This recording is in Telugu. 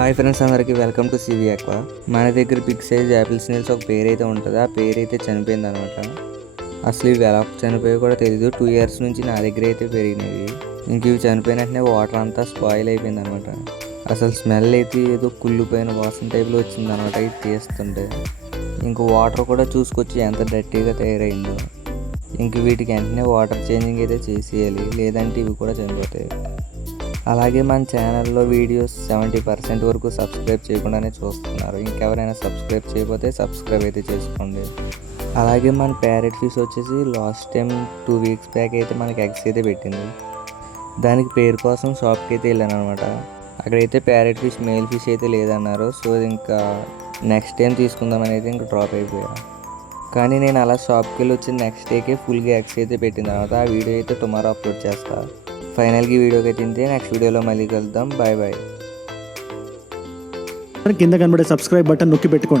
హాయ్ ఫ్రెండ్స్, అందరికీ వెల్కమ్ టు సివి అక్వా. మన దగ్గర బిగ్ సైజ్ యాపిల్ స్నేల్స్ ఒక పేరు అయితే ఉంటుంది. ఆ పేరు అయితే చనిపోయింది అనమాట. అసలు ఇవి ఎలా చనిపోయి కూడా తెలియదు. 2 years నుంచి నా దగ్గర అయితే పెరిగినవి. ఇంక ఇవి చనిపోయిన వెంటనే వాటర్ అంతా స్పాయిల్ అయిపోయింది అనమాట. అసలు స్మెల్ అయితే ఏదో కుళ్ళిపోయిన వాసన టైప్లో వచ్చింది అనమాట ఇది తీస్తుంటే. ఇంక వాటర్ కూడా చూసుకొచ్చి ఎంత డర్టీగా తయారైందో. ఇంక వీటికి వెంటనే వాటర్ చేంజింగ్ అయితే చేసేయాలి, లేదంటే ఇవి కూడా చనిపోతాయి. అలాగే మన ఛానల్లో వీడియోస్ 70% వరకు సబ్స్క్రైబ్ చేయకుండానే చూస్తున్నారు. ఇంకెవరైనా సబ్స్క్రైబ్ చేయకపోతే సబ్స్క్రైబ్ అయితే చేసుకోండి. అలాగే మన ప్యారెట్ ఫిష్ వచ్చేసి లాస్ట్ టైం 2 weeks బ్యాక్ అయితే మనకి ఎగ్స్ అయితే పెట్టింది. దానికి పేరు కోసం షాప్కి అయితే వెళ్ళాను అనమాట. అక్కడైతే ప్యారెట్ ఫిష్ మేల్ ఫిష్ అయితే లేదన్నారు. సో ఇంకా నెక్స్ట్ టైం తీసుకుందామని అయితే ఇంకా డ్రాప్ అయిపోయా. కానీ నేను అలా షాప్కి వెళ్ళి వచ్చిన నెక్స్ట్ డేకే ఫుల్గా ఎగ్స్ అయితే పెట్టింది అనమాట. ఆ వీడియో అయితే టుమారో అప్లోడ్ చేస్తాను. ఫైనల్గా వీడియోకి అయితే ఇంతే. నెక్స్ట్ వీడియోలో మళ్ళీ కలుద్దాం. Bye bye. కింద కనబడే సబ్స్క్రైబ్ బటన్ నొక్కి పెట్టుకోండి.